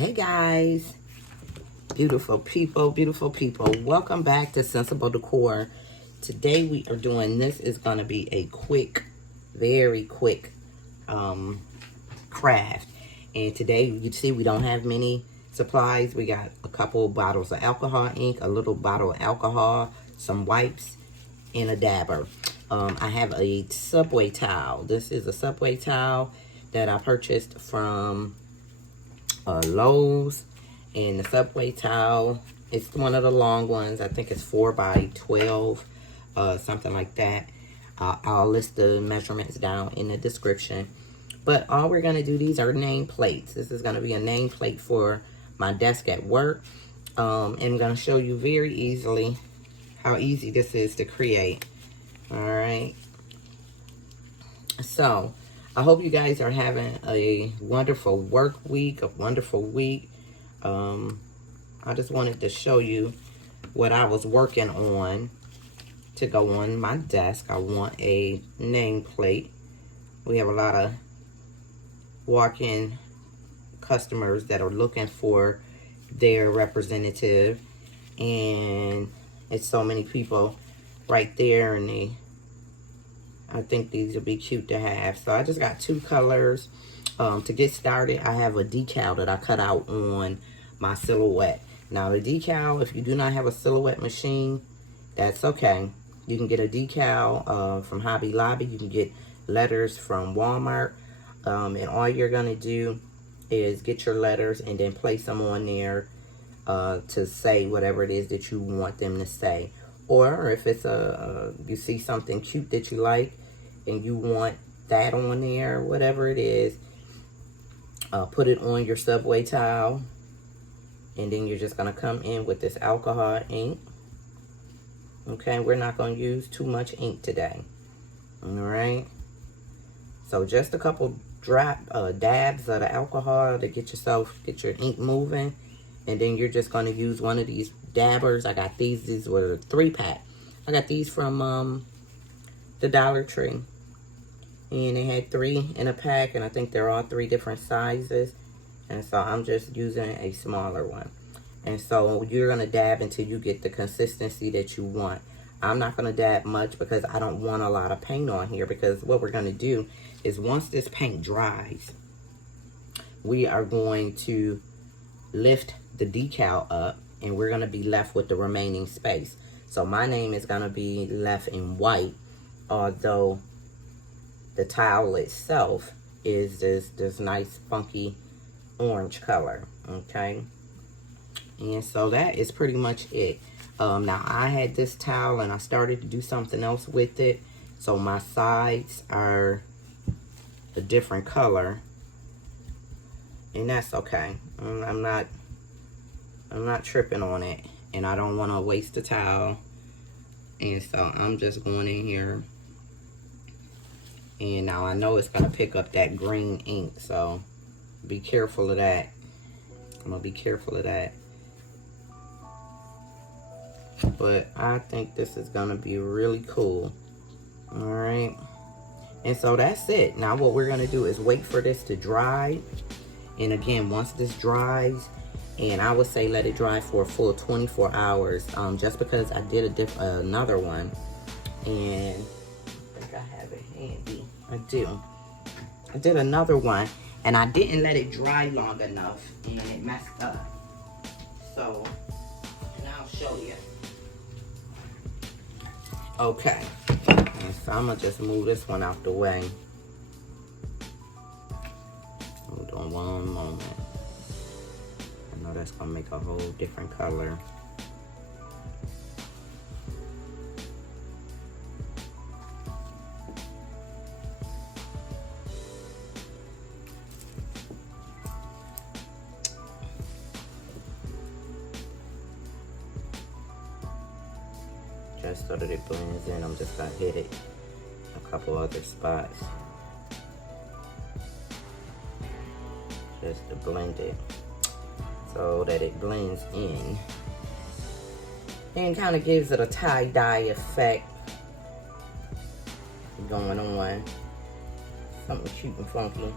Hey guys, beautiful people, welcome back to Sensible Decor. Today we are doing, this is going to be a quick, very quick craft. And today you see we don't have many supplies. We got a couple bottles of alcohol ink, a little bottle of alcohol, some wipes, and a dabber. I have a Subway towel. This is a Subway towel that I purchased from Lowe's, and the Subway towel, it's one of the long ones. I think it's 4 by 12, something like that. I'll list the measurements down in the description. But all we're going to do, these are nameplates. This is going to be a nameplate for my desk at work. And I'm going to show you very easily how easy this is to create. All right. So I hope you guys are having a wonderful work week, a wonderful week. I just wanted to show you what I was working on to go on my desk. I want a nameplate. We have a lot of walk-in customers that are looking for their representative, and it's so many people right there, and I think these will be cute to have. So I just got 2 colors. To get started, I have a decal that I cut out on my silhouette. Now the decal, if you do not have a silhouette machine, that's okay. You can get a decal from Hobby Lobby. You can get letters from Walmart. And all you're gonna do is get your letters and then place them on there to say whatever it is that you want them to say. Or if it's you see something cute that you like and you want that on there, whatever it is, put it on your Subway towel. And then you're just going to come in with this alcohol ink. Okay, we're not going to use too much ink today. All right. So just a couple dabs of the alcohol to get your ink moving. And then you're just going to use one of these dabbers. I got these were 3-pack. I got these from the Dollar Tree. And they had 3 in a pack, and I think they're all 3 different sizes. And so I'm just using a smaller one. And so you're going to dab until you get the consistency that you want. I'm not going to dab much because I don't want a lot of paint on here, because what we're going to do is once this paint dries, we are going to lift the decal up, and we're going to be left with the remaining space. So my name is going to be left in white, although the towel itself is this nice funky orange color. Okay, and so that is pretty much it. Now I had this towel and I started to do something else with it, so my sides are a different color, and that's okay. I'm not tripping on it, and I don't want to waste the towel, and so I'm just going in here. And now I know it's going to pick up that green ink, so be careful of that. I'm going to be careful of that. But I think this is going to be really cool. Alright. And so that's it. Now what we're going to do is wait for this to dry. And again, once this dries, and I would say let it dry for a full 24 hours. Just because I did another one. And I think I have it handy. I do. I did another one, and I didn't let it dry long enough, and it messed up. So, and I'll show you. Okay. And so I'm gonna just move this one out the way. Hold on one moment. I know that's gonna make a whole different color. Just so that it blends in, I'm just gonna hit it a couple other spots just to blend it so that it blends in and kind of gives it a tie-dye effect going on. Something cute and funky.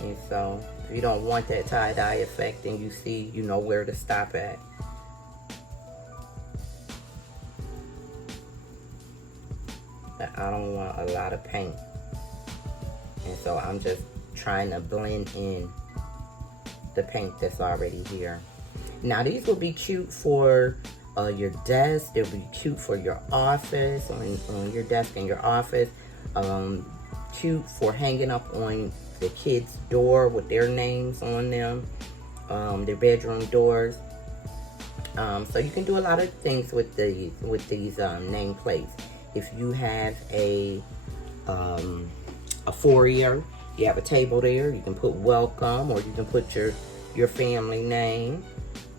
And so if you don't want that tie-dye effect, then you know where to stop at. But I don't want a lot of paint. And so I'm just trying to blend in the paint that's already here. Now these will be cute for your desk. They'll be cute for your office, on your desk in your office. Cute for hanging up on the kids' door with their names on them, their bedroom doors. So you can do a lot of things with these nameplates. If you have a foyer, you have a table there, you can put welcome, or you can put your family name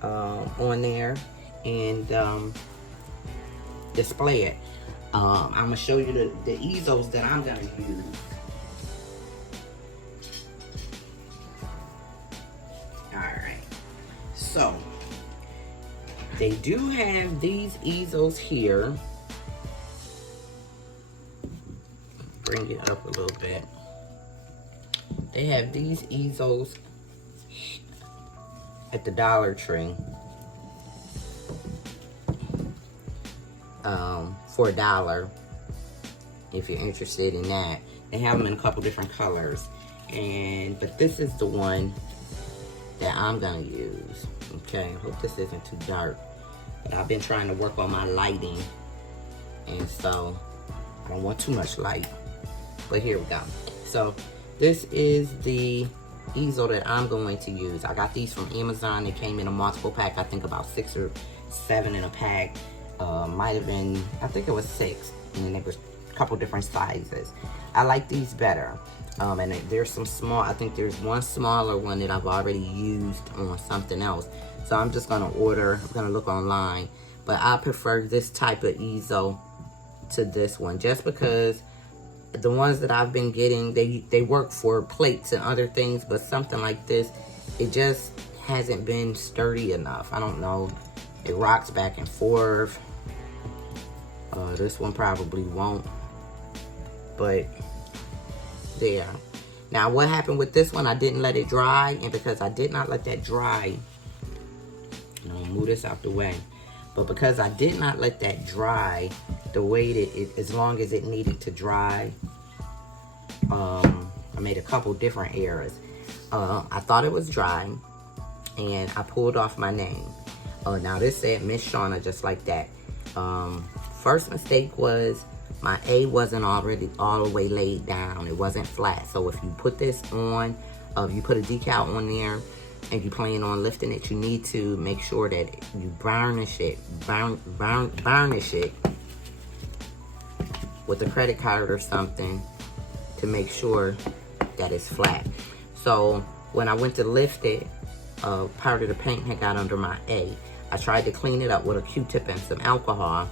on there and display it. I'm gonna show you the easels that I'm gonna use. Alright, so they do have these easels here. Bring it up a little bit. They have these easels at the Dollar Tree for $1 if you're interested in that. They have them in a couple different colors, but this is the one that I'm gonna use. Okay, I hope this isn't too dark, but I've been trying to work on my lighting, and so I don't want too much light. But here we go. So this is the easel that I'm going to use. I got these from Amazon. They came in a multiple pack. I think about 6 or 7 in a pack. Might have been, I think it was 6. And then there was a couple different sizes. I like these better. And there's some small, I think there's one smaller one that I've already used on something else. So I'm just gonna order, I'm gonna look online. But I prefer this type of easel to this one, just because the ones that I've been getting, they work for plates and other things, but something like this, it just hasn't been sturdy enough. I don't know. It rocks back and forth. This one probably won't. But there. Now what happened with this one, I didn't let it dry, and because I did not let that dry, I'm gonna move this out the way. But because I did not let that dry the way that as long as it needed to dry, I made a couple different errors. I thought it was dry, and I pulled off my name. Now this said Miss Shauna, just like that. First mistake was my A wasn't already all the way laid down. It wasn't flat. So if you put this on, if you put a decal on there, and you plan on lifting it, you need to make sure that you varnish it with a credit card or something to make sure that it's flat. So when I went to lift it, part of the paint had got under my A. I tried to clean it up with a Q-tip and some alcohol,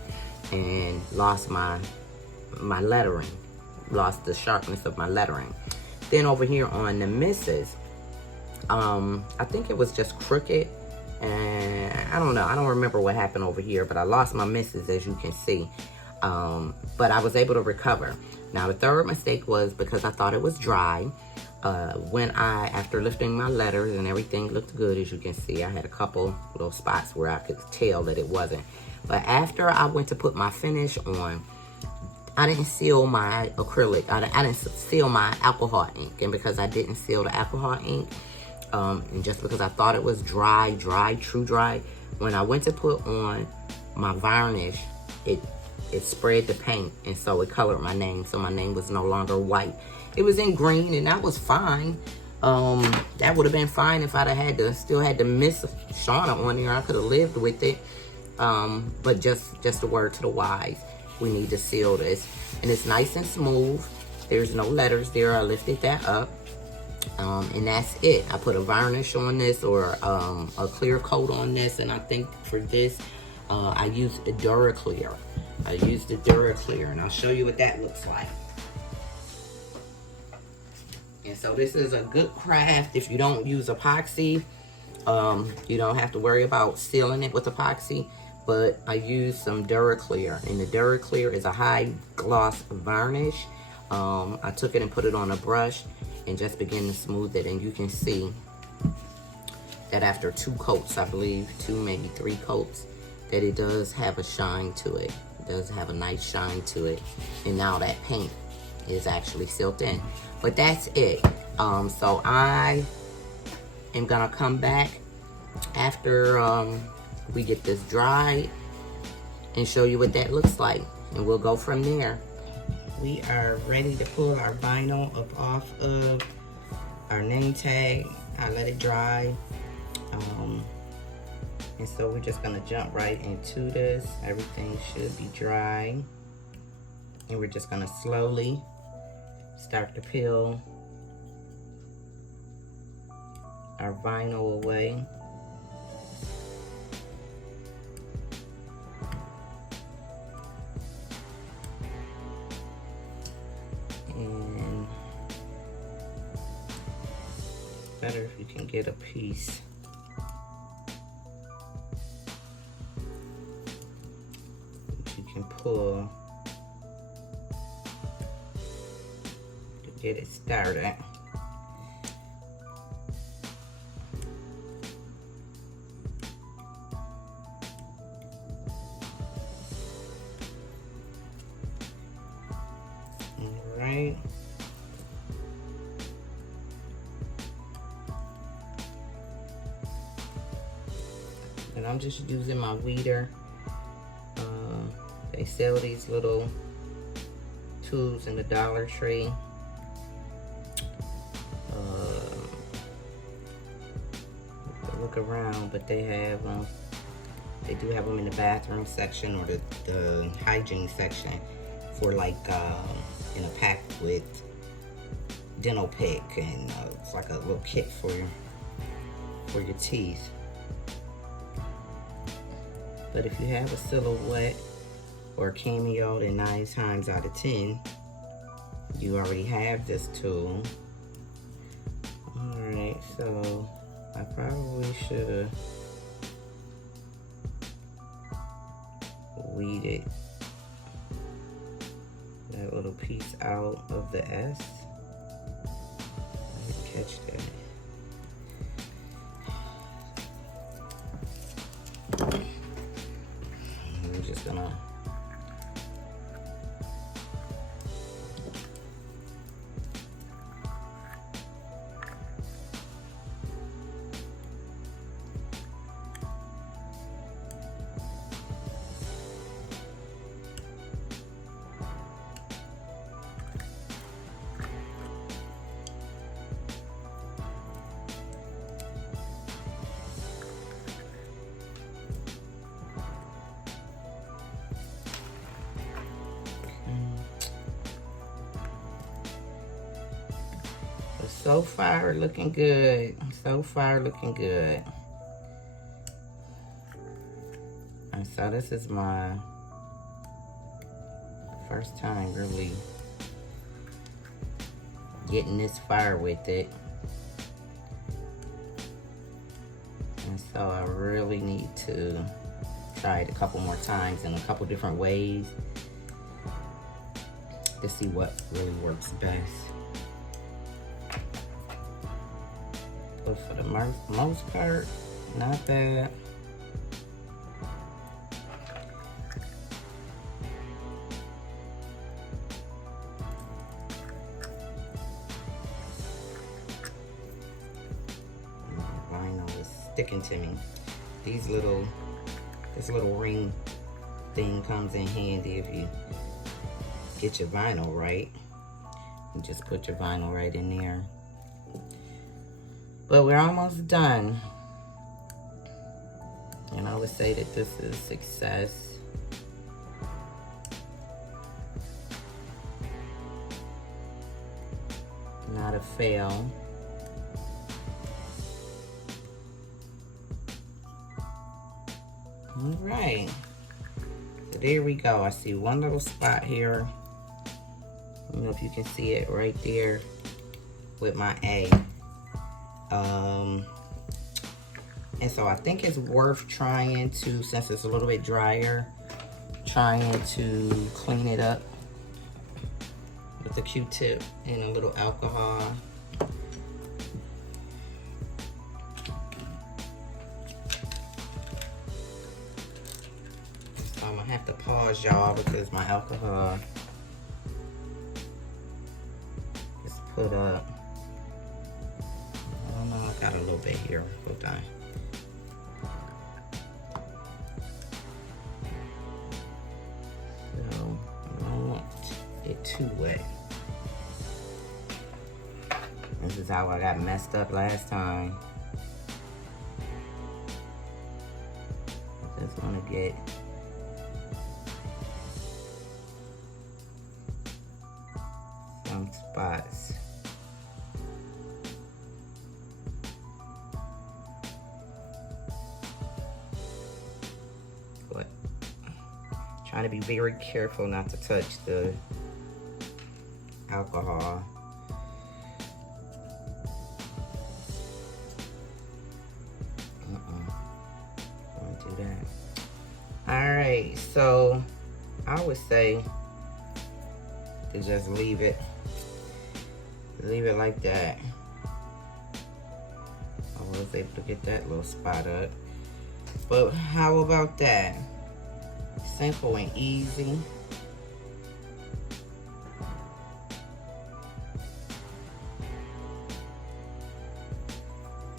and lost my lettering, lost the sharpness of my lettering. Then over here on the misses, I think it was just crooked, and I don't know, I don't remember what happened over here, but I lost my misses, as you can see. But I was able to recover. Now the third mistake was because I thought it was dry. After lifting my letters and everything looked good, as you can see, I had a couple little spots where I could tell that it wasn't. But after I went to put my finish on, I didn't seal my acrylic. I didn't seal my alcohol ink. And because I didn't seal the alcohol ink, and just because I thought it was dry, true dry, when I went to put on my varnish, it sprayed the paint, and so it colored my name. So my name was no longer white. It was in green, and that was fine. That would have been fine if I'd have still had to miss Shauna on there. I could have lived with it. But just a word to the wise, we need to seal this. And it's nice and smooth. There's no letters there. I lifted that up. And that's it. I put a varnish on this, or a clear coat on this, and I think for this, I used a Duraclear. And I'll show you what that looks like. And so this is a good craft. If you don't use epoxy, you don't have to worry about sealing it with epoxy. But I used some Duraclear, and the Duraclear is a high gloss varnish. I took it and put it on a brush, and just begin to smooth it. And you can see that after 2 coats, I believe 2, maybe 3 coats, that it does have a shine to it. It does have a nice shine to it. And now that paint is actually sealed in. But that's it. So I am gonna come back after we get this dried and show you what that looks like, and we'll go from there. We are ready to pull our vinyl up off of our name tag. I let it dry, and so we're just gonna jump right into this. Everything should be dry, and we're just gonna slowly start to peel our vinyl away. And better if you can get a piece. That you can pull to get it started. Right. And I'm just using my weeder. They sell these little tools in the Dollar Tree. Look around, but they have they do have them in the bathroom section or the hygiene section for like in a pack with dental pick, and it's like a little kit for your teeth. But if you have a silhouette or a cameo, then 9 times out of 10 you already have this tool. Alright, so I probably should have weeded that little piece out of the S. I didn't catch that. We're just gonna so far looking good. So far looking good. And so this is my first time really getting this far with it. And so I really need to try it a couple more times in a couple different ways to see what really works best. But for the most part, not bad. Vinyl is sticking to me. This little ring thing comes in handy if you get your vinyl right. You just put your vinyl right in there. But we're almost done. And I would say that this is success. Not a fail. All right. So there we go. I see one little spot here. I don't know if you can see it right there with my A. And so I think it's worth trying to, since it's a little bit drier, trying to clean it up with a Q-tip and a little alcohol. I'm gonna have to pause y'all because my alcohol is put up. I don't know, I got a little bit here. Hold on. So I don't want it too wet. This is how I got messed up last time. I just want to get some spots. But trying to be very careful not to touch the alcohol. Don't do that. Alright, so I would say to just leave it like that. I was able to get that little spot up. But how about that? Simple and easy.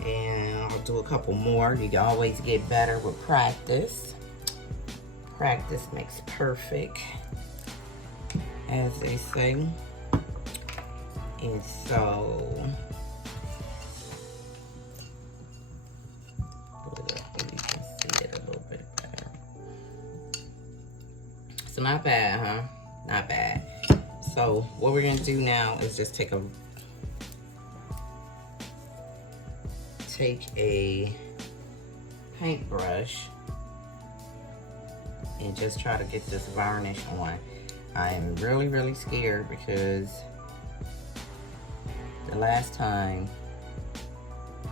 And I'll do a couple more. You can always get better with practice. Practice makes perfect, as they say. And so, you can see it a little bit better. So not bad, huh? Not bad. So what we're gonna do now is just take a paintbrush and just try to get this varnish on. I'm really, really scared because the last time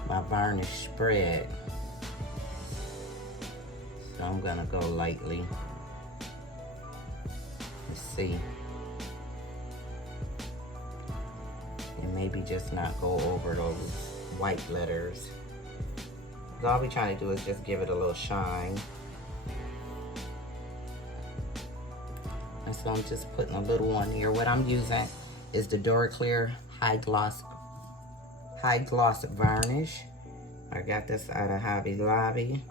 my varnish spread, so I'm gonna go lightly. Let's see. And maybe just not go over those white letters. All we're trying to do is just give it a little shine. And so I'm just putting a little one here. What I'm using is the Dauber high gloss varnish. I got this out of Hobby Lobby.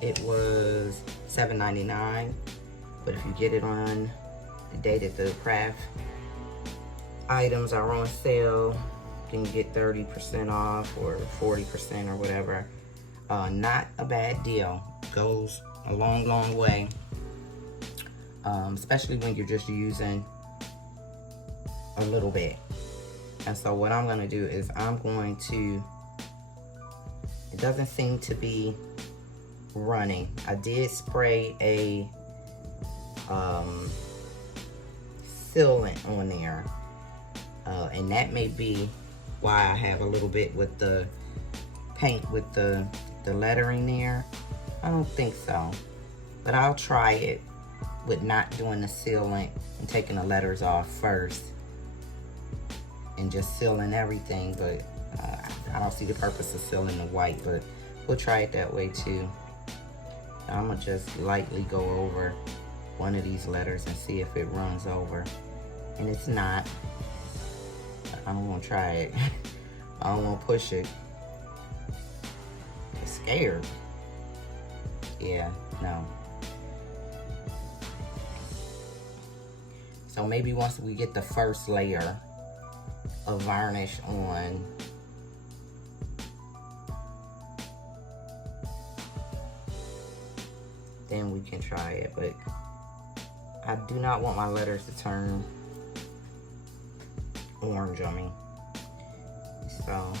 It was $7.99, but if you get it on the day that the craft items are on sale, you can get 30% off or 40% or whatever. Not a bad deal. Goes a long, long way. Especially when you're just using a little bit. And so what I'm gonna do is I'm going to, it doesn't seem to be running. I did spray a sealant on there. And that may be why I have a little bit with the paint with the lettering there. I don't think so. But I'll try it with not doing the sealant and taking the letters off first and just sealing everything. But I don't see the purpose of sealing the white, but we'll try it that way too. I'm gonna just lightly go over one of these letters and see if it runs over. And it's not. I don't want to try it. I don't want to push it. I'm scared. Yeah, no. So maybe once we get the first layer of varnish on, then we can try it. But I do not want my letters to turn orange on me. So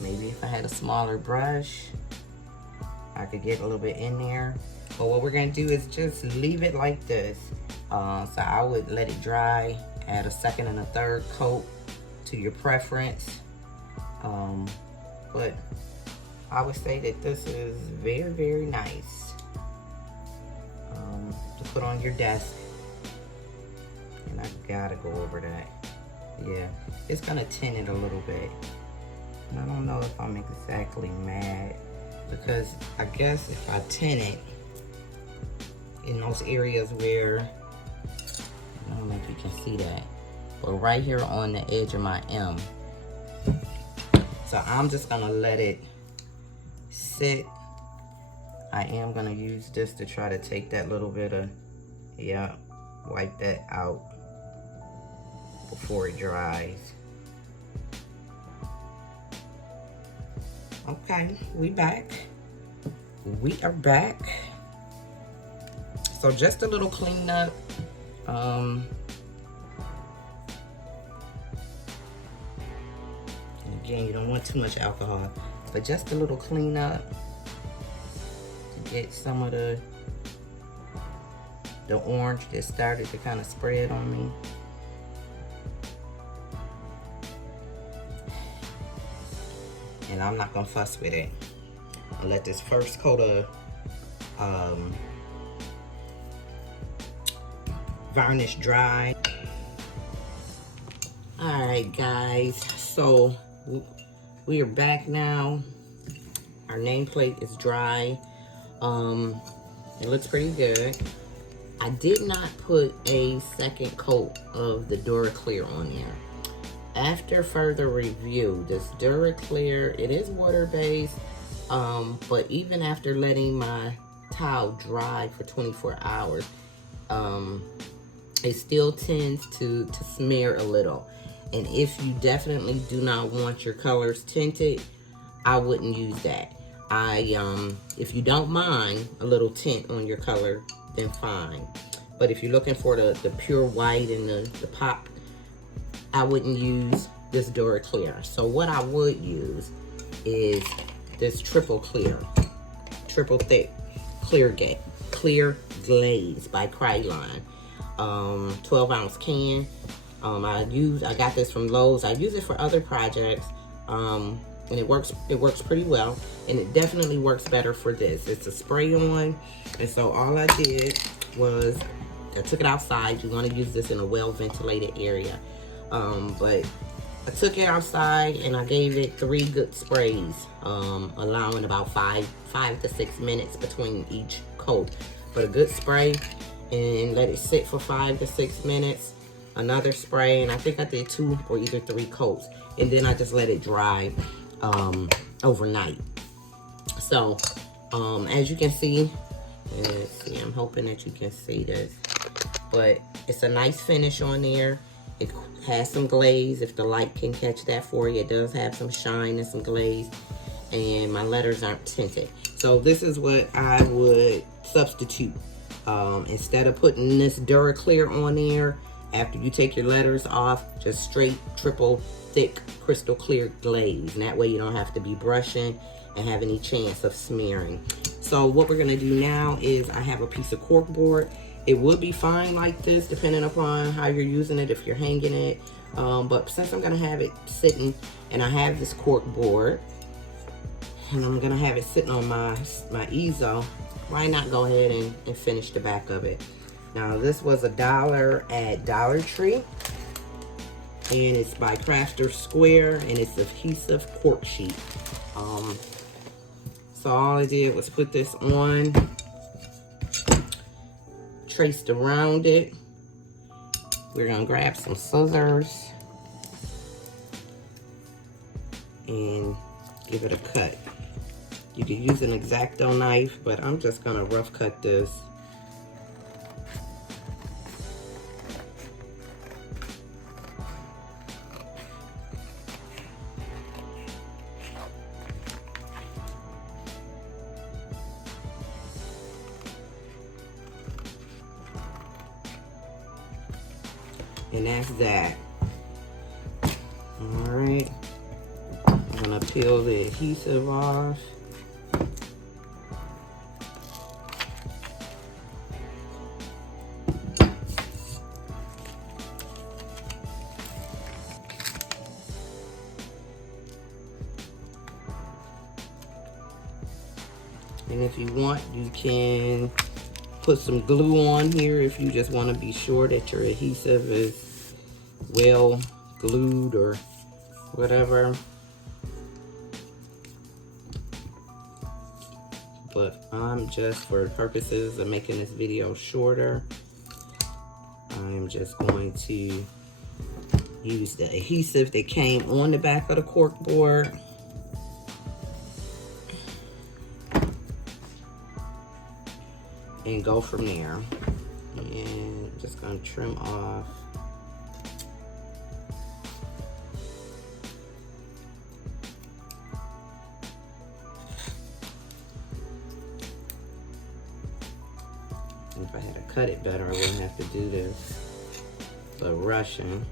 maybe if I had a smaller brush, I could get a little bit in there. But what we're gonna do is just leave it like this. So I would let it dry, add a second and a third coat to your preference. But I would say that this is very, very nice to put on your desk. And I gotta go over that. Yeah, it's gonna tint it a little bit. And I don't know if I'm exactly mad, because I guess if I tint it, in those areas where, I don't know if you can see that, but right here on the edge of my M. So I'm just gonna let it sit. I am gonna use this to try to take that little bit of, yeah, wipe that out before it dries. Okay, we back. We are back. So just a little cleanup. And again, you don't want too much alcohol, but just a little cleanup to get some of the orange that started to kind of spread on me. And I'm not gonna fuss with it. I'll let this first coat of varnish dry. All right, guys, so we are back now. Our nameplate is dry. It looks pretty good. I did not put a second coat of the Clear on there. After further review, this Clear, it is water-based, but even after letting my towel dry for 24 hours, it still tends to smear a little. And if you definitely do not want your colors tinted, I wouldn't use that. If you don't mind a little tint on your color, then fine. But if you're looking for the pure white and the pop, I wouldn't use this Clear. So what I would use is this triple thick clear glaze by Krylon, 12-ounce can. I got this from Lowe's. I use it for other projects, and it works pretty well, and it definitely works better for this. It's a spray on, and so all I did was I took it outside. You want to use this in a well-ventilated area. But I took it outside and I gave it 3 good sprays, allowing about 5 to 6 minutes between each coat. But a good spray, and let it sit for 5 to 6 minutes. Another spray, and I think I did 2 or either 3 coats, and then I just let it dry overnight. So as you can see, let's see, I'm hoping that you can see this, but it's a nice finish on there. It has some glaze, if the light can catch that for you. It does have some shine and some glaze, and my letters aren't tinted. So this is what I would substitute. Instead of putting this Clear on there, after you take your letters off, just straight triple thick crystal clear glaze. And that way you don't have to be brushing and have any chance of smearing. So what we're gonna do now is, I have a piece of cork board. It would be fine like this, depending upon how you're using it, if you're hanging it. But since I'm gonna have it sitting, and I have this cork board, and I'm gonna have it sitting on my easel, why not go ahead and finish the back of it. Now this was $1 at Dollar Tree, and it's by Crafter Square, and it's adhesive cork sheet. So all I did was put this on, traced around it. We're gonna grab some scissors and give it a cut. You can use an X-Acto knife, but I'm just gonna rough cut this. And that's that. All right, I'm gonna peel the adhesive off. And if you want, you can put some glue on here if you just want to be sure that your adhesive is well glued or whatever. but I'm just, for the purposes of making this video shorter, I'm just going to use the adhesive that came on the back of the cork board. And go from there. And I'm just going to trim off if I had to cut it better, I wouldn't have to do this. But rushing.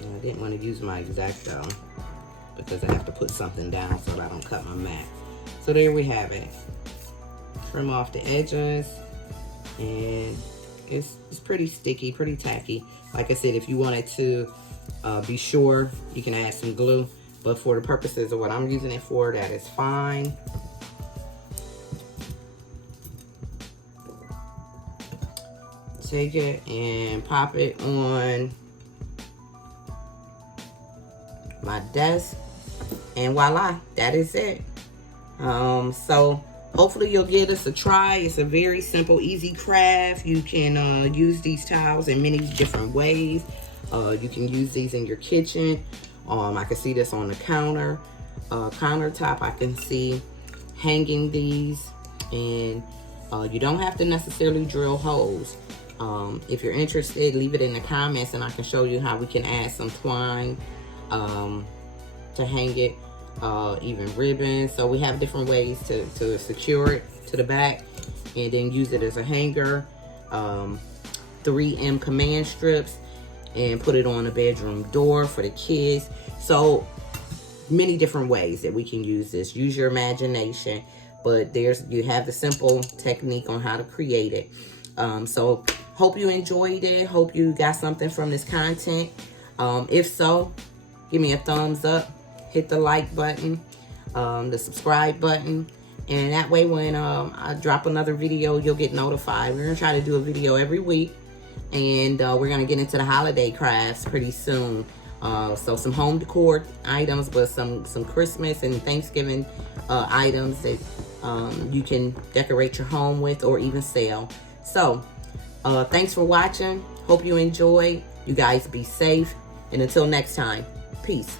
I didn't want to use my X-Acto because I have to put something down so that I don't cut my mat. So there we have it. Trim off the edges, and it's pretty sticky, pretty tacky. Like I said, if you wanted to be sure, you can add some glue, but for the purposes of what I'm using it for, that is fine. Take it and pop it on my desk, and voila, that is it. So hopefully you'll give this a try. It's a very simple, easy craft. You can use these tiles in many different ways. You can use these in your kitchen. I can see this on the countertop. I can see hanging these, and you don't have to necessarily drill holes. If you're interested, leave it in the comments and I can show you how we can add some twine to hang it, even ribbon. So we have different ways to secure it to the back and then use it as a hanger. 3M command strips, and put it on a bedroom door for the kids. So many different ways that we can use this. Use your imagination, but you have the simple technique on how to create it. So hope you enjoyed it. Hope you got something from this content. If so, give me a thumbs up, hit the like button, the subscribe button, and that way when I drop another video, you'll get notified. We're gonna try to do a video every week, and we're gonna get into the holiday crafts pretty soon. So some home decor items, but some Christmas and Thanksgiving items that you can decorate your home with or even sell. So thanks for watching. Hope you enjoyed. You guys be safe, and until next time, peace.